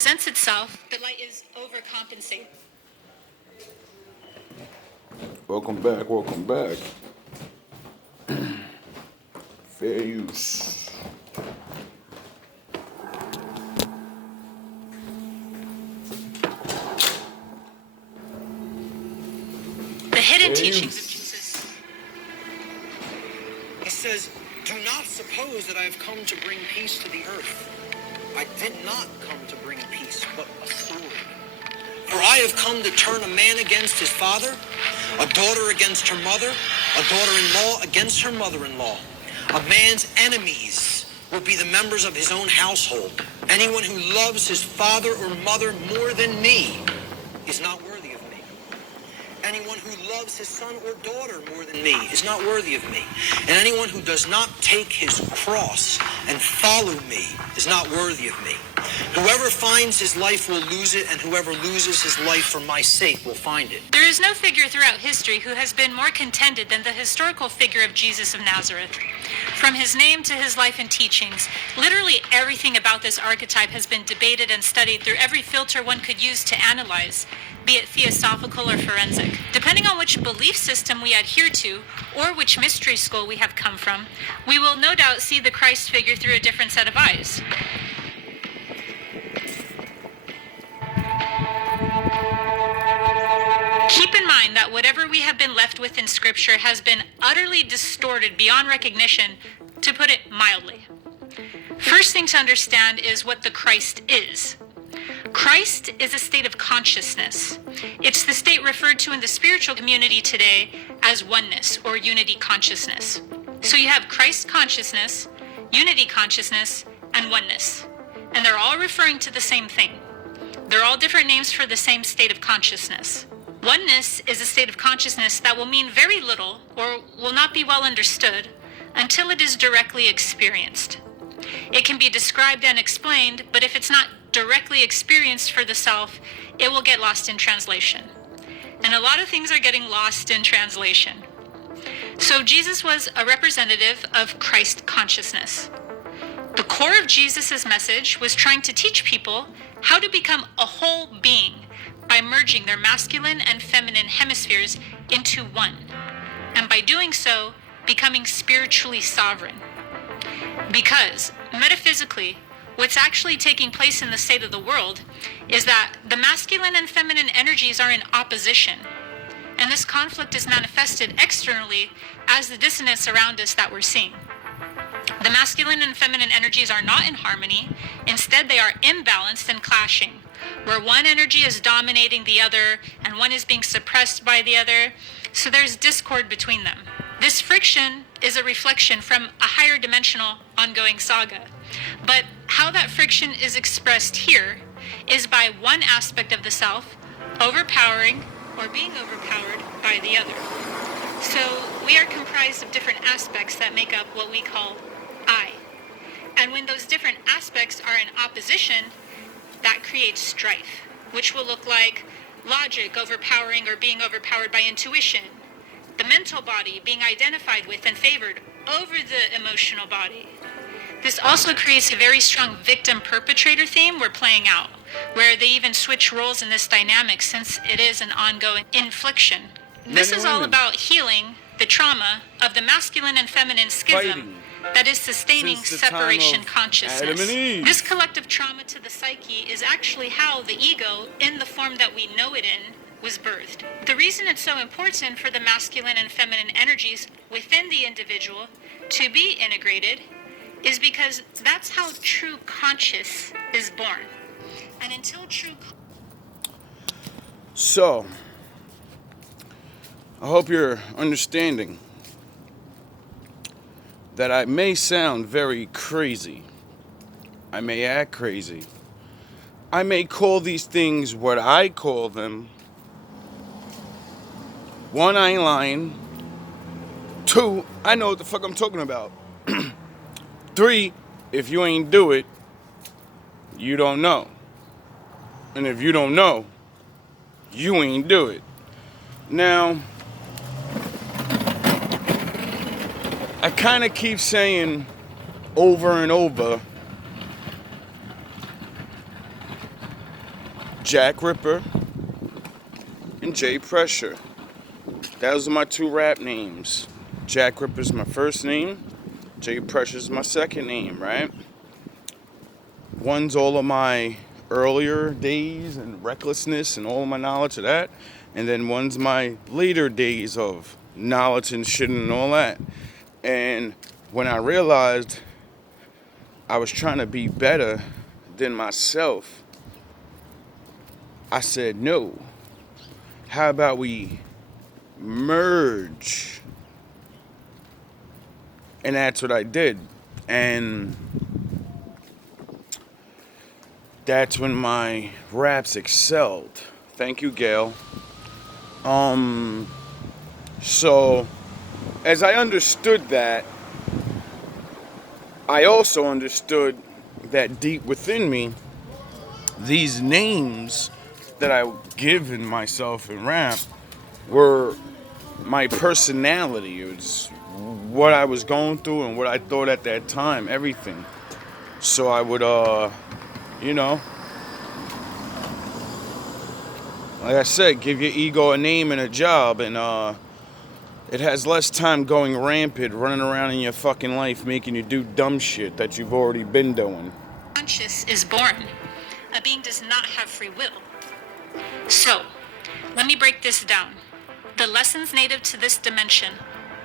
presents itself, the light is overcompensating. Welcome back, welcome back. Fair use. The hidden teachings of Jesus. He says, "Do not suppose that I have come to bring peace to the earth. I did not come to bring peace, but a sword. For I have come to turn a man against his father, a daughter against her mother, a daughter-in-law against her mother-in-law. A man's enemies will be the members of his own household. Anyone who loves his father or mother more than me is not worthy of me. Anyone who loves his son or daughter more than me is not worthy of me. And anyone who does not take his cross and follow me is not worthy of me. Whoever finds his life will lose it, and whoever loses his life for my sake will find it." There is no figure throughout history who has been more contended than the historical figure of Jesus of Nazareth. From his name to his life and teachings, literally everything about this archetype has been debated and studied through every filter one could use to analyze, be it theosophical or forensic. Depending on which belief system we adhere to, or which mystery school we have come from, we will no doubt see the Christ figure through a different set of eyes. Keep in mind that whatever we have been left with in Scripture has been utterly distorted beyond recognition, to put it mildly. First thing to understand is what the Christ is. Christ is a state of consciousness. It's the state referred to in the spiritual community today as oneness or unity consciousness. So you have Christ consciousness, unity consciousness, and oneness. And they're all referring to the same thing. They're all different names for the same state of consciousness. Oneness is a state of consciousness that will mean very little or will not be well understood until it is directly experienced. It can be described and explained, but if it's not directly experienced for the self, it will get lost in translation. And a lot of things are getting lost in translation. So Jesus was a representative of Christ consciousness. The core of Jesus' message was trying to teach people how to become a whole being by merging their masculine and feminine hemispheres into one, and by doing so, becoming spiritually sovereign. Because, metaphysically, what's actually taking place in the state of the world is that the masculine and feminine energies are in opposition, and this conflict is manifested externally as the dissonance around us that we're seeing. The masculine and feminine energies are not in harmony. Instead, they are imbalanced and clashing, where one energy is dominating the other and one is being suppressed by the other, so there's discord between them. This friction is a reflection from a higher dimensional ongoing saga. But how that friction is expressed here is by one aspect of the self overpowering or being overpowered by the other. So we are comprised of different aspects that make up what we call I. And when those different aspects are in opposition, that creates strife, which will look like logic overpowering or being overpowered by intuition, the mental body being identified with and favored over the emotional body. This also creates a very strong victim-perpetrator theme we're playing out, where they even switch roles in this dynamic since it is an ongoing infliction. This is all about healing the trauma of the masculine and feminine schism that is sustaining separation consciousness. This collective trauma to the psyche is actually how the ego, in the form that we know it in, was birthed. The reason it's so important for the masculine and feminine energies within the individual to be integrated is because that's how true conscious is born. And until true... So, I hope you're understanding that I may sound very crazy. I may act crazy. I may call these things what I call them. One, I ain't lying. Two, I know what the fuck I'm talking about. Three, if you ain't do it, you don't know. And if you don't know, you ain't do it. Now, I kind of keep saying over and over Jack Ripper and J Pressure. Those are my 2 rap names. Jack Ripper's my first name. J Pressure's my second name, right? One's all of my earlier days and recklessness and all of my knowledge of that. And then one's my later days of knowledge and shit and all that. And when I realized I was trying to be better than myself, I said, no. How about we merge? And that's what I did. And that's when my raps excelled. Thank you, Gail. So as I understood that, I also understood that deep within me, these names that I give in myself in rap were my personality. It was what I was going through and what I thought at that time, everything. So I would, like I said, give your ego a name and a job, and it has less time going rampant, running around in your fucking life, making you do dumb shit that you've already been doing. Conscious is born. A being does not have free will. So, let me break this down. The lessons native to this dimension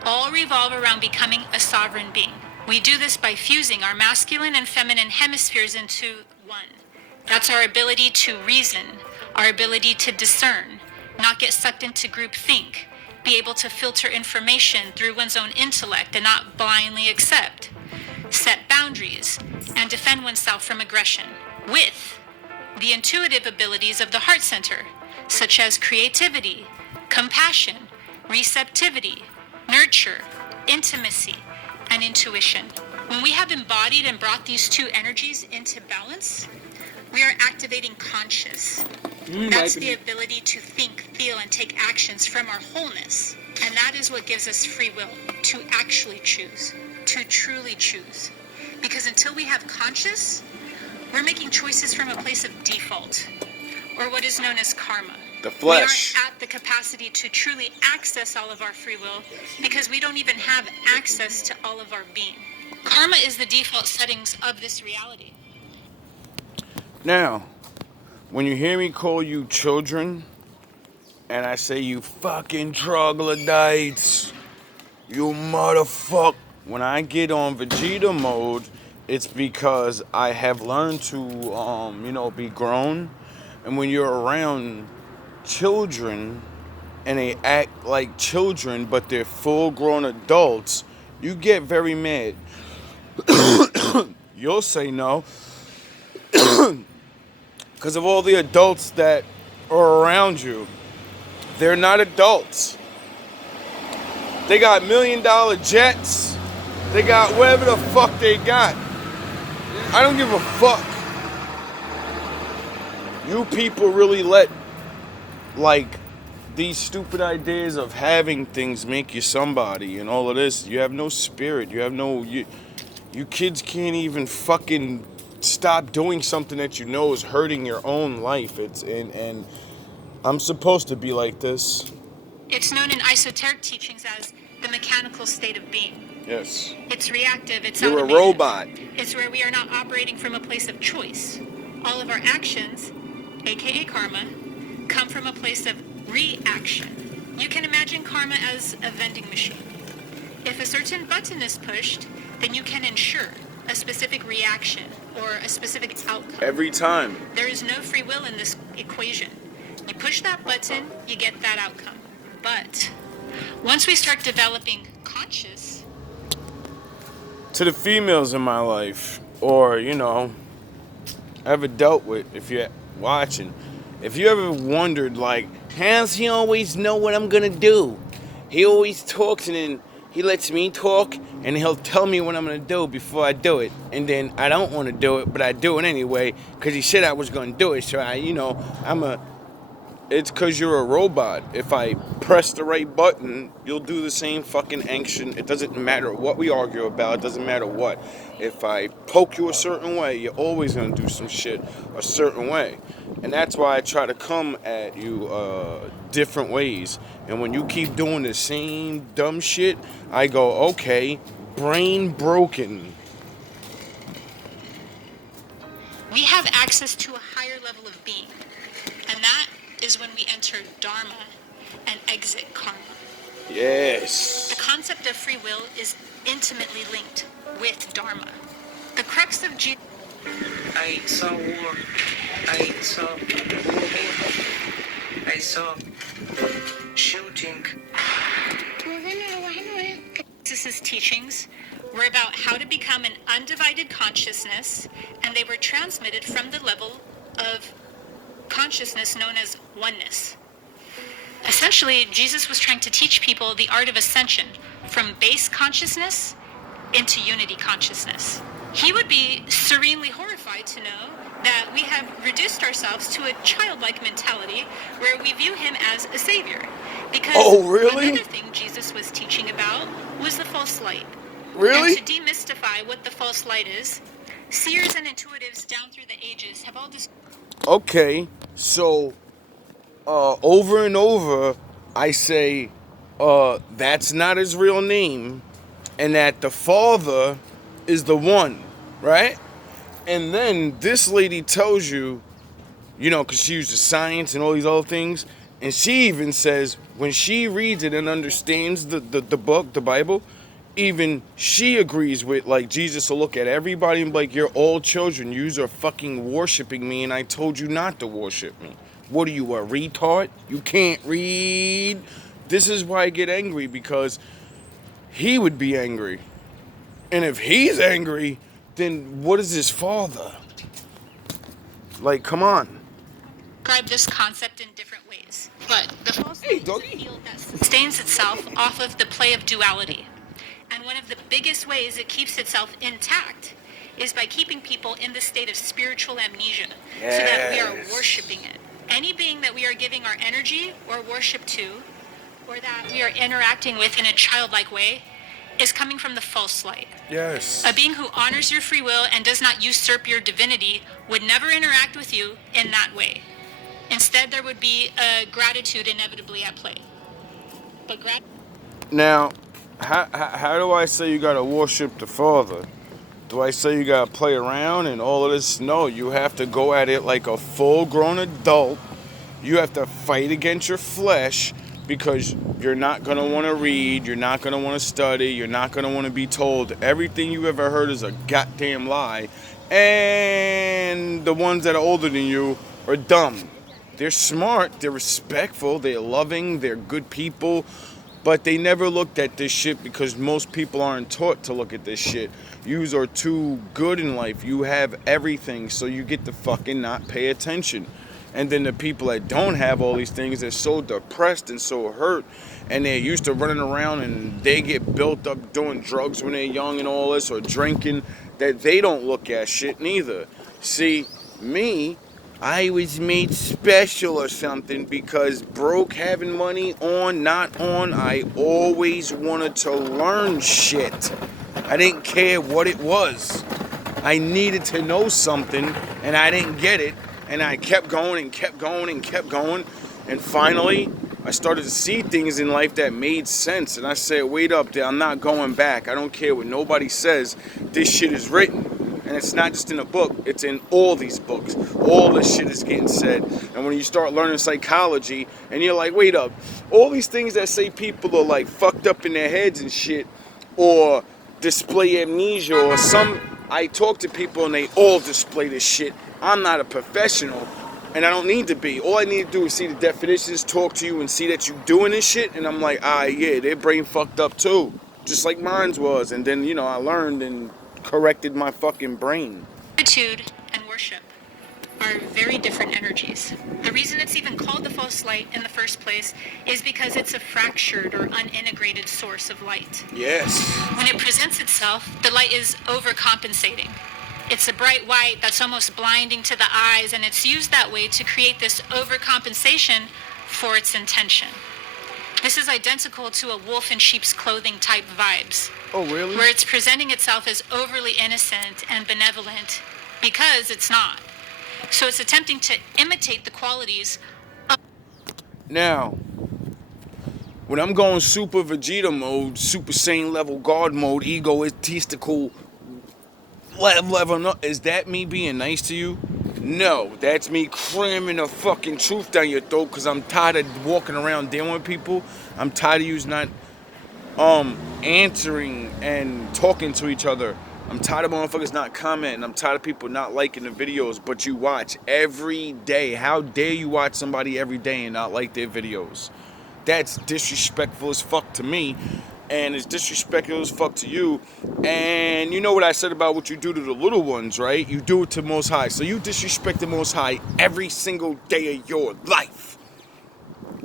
all revolve around becoming a sovereign being. We do this by fusing our masculine and feminine hemispheres into one. That's our ability to reason, our ability to discern, not get sucked into groupthink, be able to filter information through one's own intellect and not blindly accept, set boundaries, and defend oneself from aggression with the intuitive abilities of the heart center, such as creativity, compassion, receptivity, nurture, intimacy, and intuition. When we have embodied and brought these 2 energies into balance, we are activating conscious. That's the ability to think, feel, and take actions from our wholeness. And that is what gives us free will, to actually choose, to truly choose. Because until we have conscious, we're making choices from a place of default, or what is known as karma. The flesh. We aren't at the capacity to truly access all of our free will because we don't even have access to all of our being. Karma is the default settings of this reality. Now, when you hear me call you children, and I say you fucking troglodytes, you motherfucker, when I get on Vegeta mode, it's because I have learned to, be grown. And when you're around children and they act like children, but they're full-grown adults, you get very mad. You'll say no. Because of all the adults that are around you. They're not adults. They got $1 million jets. They got whatever the fuck they got. I don't give a fuck. You people really let, these stupid ideas of having things make you somebody and all of this. You have no spirit. You have no... You kids can't even fucking stop doing something that you know is hurting your own life. And I'm supposed to be like this. It's known in esoteric teachings as the mechanical state of being. Yes. It's reactive, it's You're automated. a robot. It's where we are not operating from a place of choice. All of our actions, aka karma, come from a place of reaction. You can imagine karma as a vending machine. If a certain button is pushed, then you can ensure a specific reaction or a specific outcome. Every time. There is no free will in this equation. You push that button, you get that outcome. But once we start developing conscious... To the females in my life, or, ever dealt with, if you're watching, if you ever wondered, how's he always know what I'm gonna do? He always talks and then he lets me talk and he'll tell me what I'm gonna do before I do it. And then I don't wanna do it, but I do it anyway, because he said I was gonna do it, so It's because you're a robot. If I press the right button, you'll do the same fucking action. It doesn't matter what we argue about. It doesn't matter what. If I poke you a certain way, you're always going to do some shit a certain way. And that's why I try to come at you different ways. And when you keep doing the same dumb shit, I go, okay, brain broken. We have access to a higher level of being, and that is when we enter Dharma and exit karma. Yes. The concept of free will is intimately linked with Dharma. The crux of Jesus. I saw war. I saw bombing. I saw shooting. Jesus' teachings were about how to become an undivided consciousness, and they were transmitted from the level of consciousness known as oneness. Essentially, Jesus was trying to teach people the art of ascension from base consciousness into unity consciousness. He would be serenely horrified to know that we have reduced ourselves to a childlike mentality where we view him as a savior. Because another thing Jesus was teaching about was the false light. Really? And to demystify what the false light is, seers and intuitives down through the ages have all Okay, so over and over, I say that's not his real name, and that the Father is the one, right? And then this lady tells you, because she uses science and all these other things, and she even says when she reads it and understands the book, the Bible, even she agrees with, like, Jesus will look at everybody and be like, you're all children, yous are fucking worshiping me, and I told you not to worship me. What are you, a retard? You can't read? This is why I get angry, because he would be angry. And if he's angry, then what is his father? Like, come on. describe this concept in different ways. But the false light is a field that sustains itself off of the play of duality. And one of the biggest ways it keeps itself intact is by keeping people in the state of spiritual amnesia, so that we are worshiping it. Any being that we are giving our energy or worship to, or that we are interacting with in a childlike way, is coming from the false light. Yes. A being who honors your free will and does not usurp your divinity would never interact with you in that way. Instead, there would be a gratitude inevitably at play. But Now, how do I say you gotta worship the Father? Do I say you gotta play around and all of this? No, you have to go at it like a full-grown adult. You have to fight against your flesh, because you're not gonna want to read, you're not gonna want to study, you're not gonna want to be told everything you ever heard is a goddamn lie. And the ones that are older than you are dumb. They're smart, they're respectful, they're loving, they're good people, but they never looked at this shit because most people aren't taught to look at this shit. Yous are too good in life. You have everything, so you get to fucking not pay attention. And then the people that don't have all these things, they're so depressed and so hurt, and they're used to running around and they get built up doing drugs when they're young and all this, or drinking, that they don't look at shit neither. See, me, I was made special or something because broke, having money, on, not on, I always wanted to learn shit. I didn't care what it was. I needed to know something, and I didn't get it. And I kept going and kept going and kept going. And finally, I started to see things in life that made sense. And I said, wait up there, I'm not going back. I don't care what nobody says. This shit is written. And it's not just in a book, it's in all these books. All this shit is getting said. And when you start learning psychology, and you're like, wait up, all these things that say people are like fucked up in their heads and shit, or display amnesia, or I talk to people and they all display this shit. I'm not a professional, and I don't need to be. All I need to do is see the definitions, talk to you, and see that you doing this shit, and I'm like, yeah, their brain fucked up too. Just like mine was. And then, I learned and corrected my fucking brain. gratitude and worship are very different energies. The reason it's even called the false light in the first place is because it's a fractured or unintegrated source of light. Yes. When it presents itself, the light is overcompensating. It's a bright white that's almost blinding to the eyes, and it's used that way to create this overcompensation for its intention. This is identical to a wolf in sheep's clothing type vibes. Oh, really? Where it's presenting itself as overly innocent and benevolent because it's not. So it's attempting to imitate the qualities of... Now, when I'm going super Vegeta mode, super Saiyan level God mode, egotistical level, is that me being nice to you? No, that's me cramming the fucking truth down your throat because I'm tired of walking around dealing with people. I'm tired of you not answering and talking to each other. I'm tired of motherfuckers not commenting. I'm tired of people not liking the videos, but you watch every day. How dare you watch somebody every day and not like their videos? That's disrespectful as fuck to me, and it's disrespectful as fuck to you. And you know what I said about what you do to the little ones, right? You do it to Most High. So you disrespect the Most High every single day of your life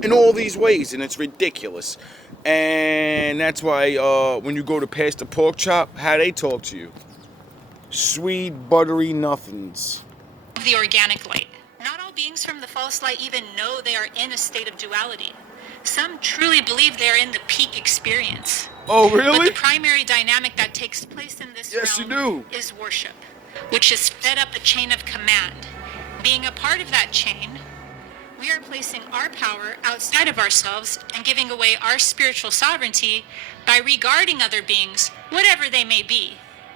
in all these ways, and it's ridiculous. And that's why when you go to Pastor Pork Chop, how they talk to you. Sweet, buttery nothings. the organic light. Not all beings from the false light even know they are in a state of duality. Some truly believe they are in the peak experience. Oh, really? But the primary dynamic that takes place in this realm is worship, which is fed up a chain of command. Being a part of that chain, we are placing our power outside of ourselves and giving away our spiritual sovereignty by regarding other beings, whatever they may be,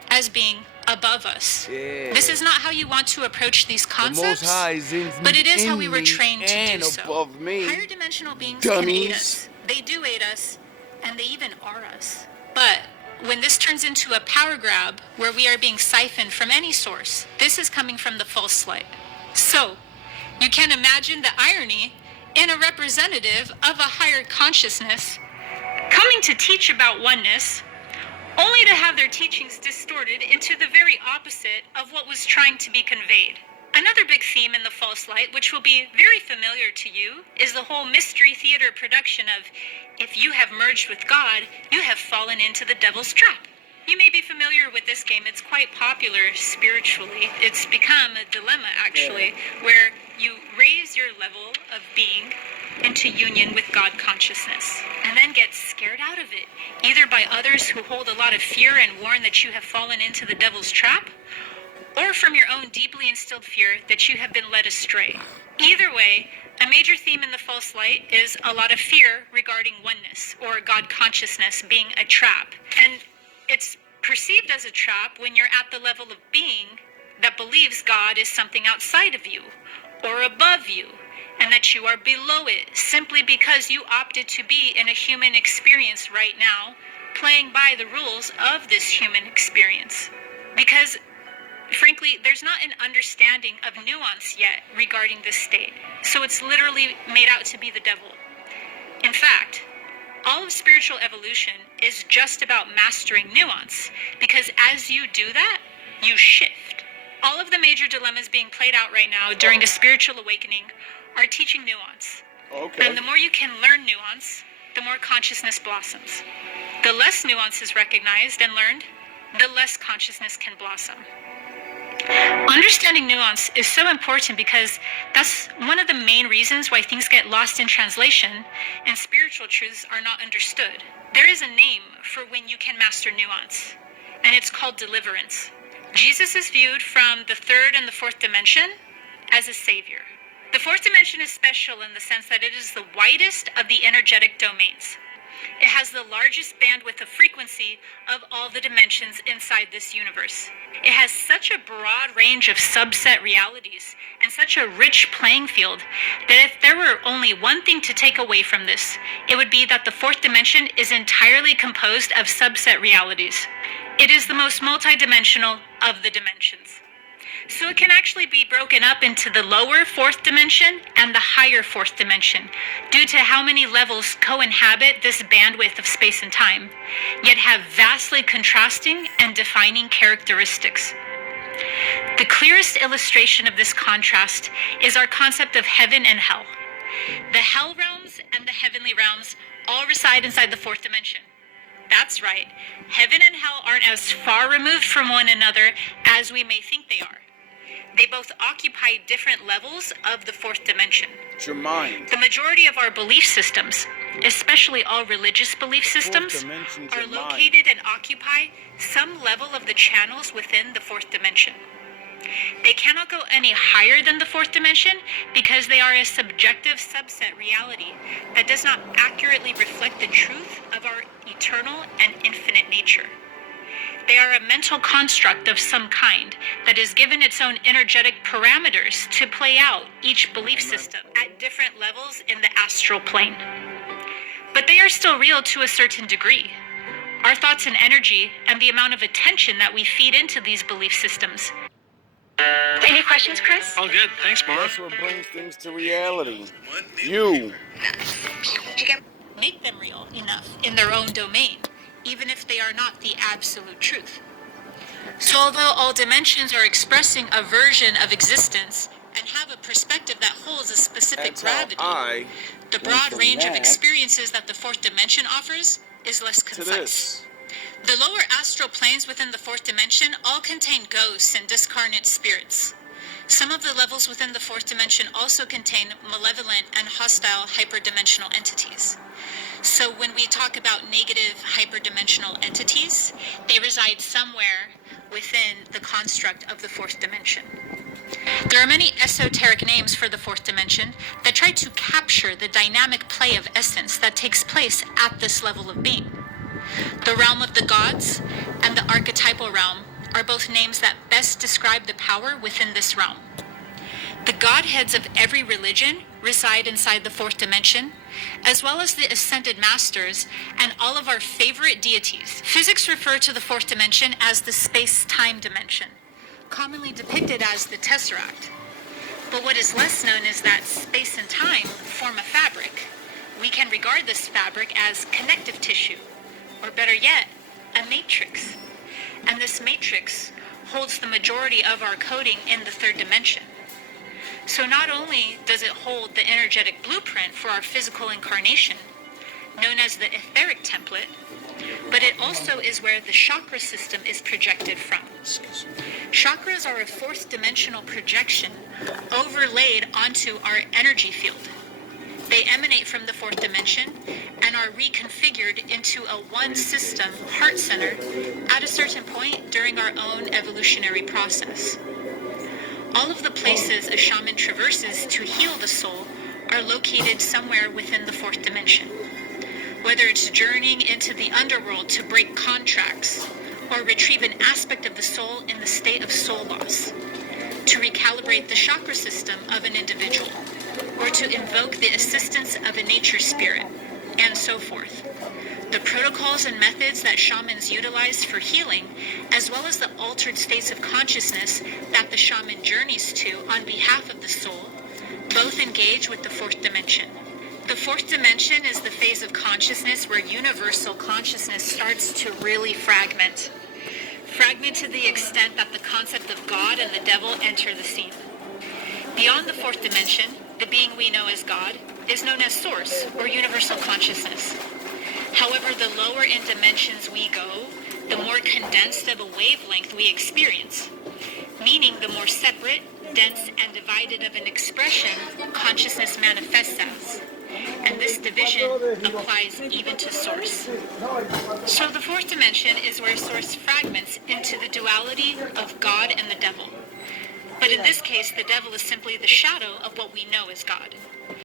as being above us. Yeah. This is not how you want to approach these concepts, the Most High is in but it is in how we were trained to do above so. me. Higher dimensional beings can aid Dummies. us. They do aid us, and they even are us. But when this turns into a power grab where we are being siphoned from any source, this is coming from the false light. So, you can imagine the irony in a representative of a higher consciousness coming to teach about oneness, only to have their teachings distorted into the very opposite of what was trying to be conveyed. Another big theme in the false light, which will be very familiar to you, is the whole mystery theater production of, if you have merged with God, you have fallen into the devil's trap. You may be familiar with this game. It's quite popular spiritually. It's become a dilemma, actually, where you raise your level of being into union with God consciousness and then get scared out of it, either by others who hold a lot of fear and warn that you have fallen into the devil's trap, or from your own deeply instilled fear that you have been led astray. Either way, a major theme in the false light is a lot of fear regarding oneness or God consciousness being a trap. And it's perceived as a trap when you're at the level of being that believes God is something outside of you or above you, and that you are below it simply because you opted to be in a human experience right now, playing by the rules of this human experience. Because frankly, there's not an understanding of nuance yet regarding this state. So it's literally made out to be the devil. In fact, all of spiritual evolution is just about mastering nuance, because as you do that, you shift. All of the major dilemmas being played out right now during a spiritual awakening are teaching nuance. Okay. And the more you can learn nuance, the more consciousness blossoms. The less nuance is recognized and learned, the less consciousness can blossom. Understanding nuance is so important because that's one of the main reasons why things get lost in translation and spiritual truths are not understood. There is a name for when you can master nuance, and it's called deliverance. Jesus is viewed from the third and the fourth dimension as a savior. The fourth dimension is special in the sense that it is the widest of the energetic domains. It has the largest bandwidth of frequency of all the dimensions inside this universe. It has such a broad range of subset realities and such a rich playing field that if there were only one thing to take away from this, it would be that the fourth dimension is entirely composed of subset realities. It is the most multidimensional of the dimensions. So it can actually be broken up into the lower fourth dimension and the higher fourth dimension due to how many levels co-inhabit this bandwidth of space and time, yet have vastly contrasting and defining characteristics. The clearest illustration of this contrast is our concept of heaven and hell. The hell realms and the heavenly realms all reside inside the fourth dimension. That's right. Heaven and hell aren't as far removed from one another as we may think they are. They both occupy different levels of the fourth dimension. It's your mind. The majority of our belief systems, especially all religious belief systems, dimension's are your mind. located and occupy some level of the channels within the fourth dimension. They cannot go any higher than the fourth dimension because they are a subjective subset reality that does not accurately reflect the truth of our eternal and infinite nature. They are a mental construct of some kind that is given its own energetic parameters to play out each belief system at different levels in the astral plane. But they are still real to a certain degree. Our thoughts and energy and the amount of attention that we feed into these belief systems. Any questions, Chris? All good. Thanks, Mom. That's what brings things to reality. You. Make them real enough in their own domain, even if they are not the absolute truth. So although all dimensions are expressing a version of existence and have a perspective that holds a specific That's how gravity, I the went broad from range of that experiences that the fourth dimension offers is less to concise. this. The lower astral planes within the fourth dimension all contain ghosts and discarnate spirits. Some of the levels within the fourth dimension also contain malevolent and hostile hyperdimensional entities. So when we talk about negative hyperdimensional entities, they reside somewhere within the construct of the fourth dimension. There are many esoteric names for the fourth dimension that try to capture the dynamic play of essence that takes place at this level of being. The realm of the gods and the archetypal realm are both names that best describe the power within this realm. The godheads of every religion reside inside the fourth dimension, as well as the ascended masters and all of our favorite deities. Physics refer to the fourth dimension as the space-time dimension, commonly depicted as the tesseract. But what is less known is that space and time form a fabric. We can regard this fabric as connective tissue, or better yet, a matrix. And this matrix holds the majority of our coding in the third dimension. So not only does it hold the energetic blueprint for our physical incarnation, known as the etheric template, but it also is where the chakra system is projected from. Chakras are a fourth dimensional projection overlaid onto our energy field. They emanate from the fourth dimension and are reconfigured into a one system heart center at a certain point during our own evolutionary process. All of the places a shaman traverses to heal the soul are located somewhere within the fourth dimension. Whether it's journeying into the underworld to break contracts, or retrieve an aspect of the soul in the state of soul loss, to recalibrate the chakra system of an individual, or to invoke the assistance of a nature spirit, and so forth. The protocols and methods that shamans utilize for healing, as well as the altered states of consciousness that the shaman journeys to on behalf of the soul, both engage with the fourth dimension. The fourth dimension is the phase of consciousness where universal consciousness starts to really fragment. Fragment to the extent that the concept of God and the devil enter the scene. Beyond the fourth dimension, the being we know as God is known as Source or universal consciousness. However, the lower in dimensions we go, the more condensed of a wavelength we experience, meaning the more separate, dense, and divided of an expression consciousness manifests as. And this division applies even to Source. So the fourth dimension is where Source fragments into the duality of God and the devil. But in this case, the devil is simply the shadow of what we know as God.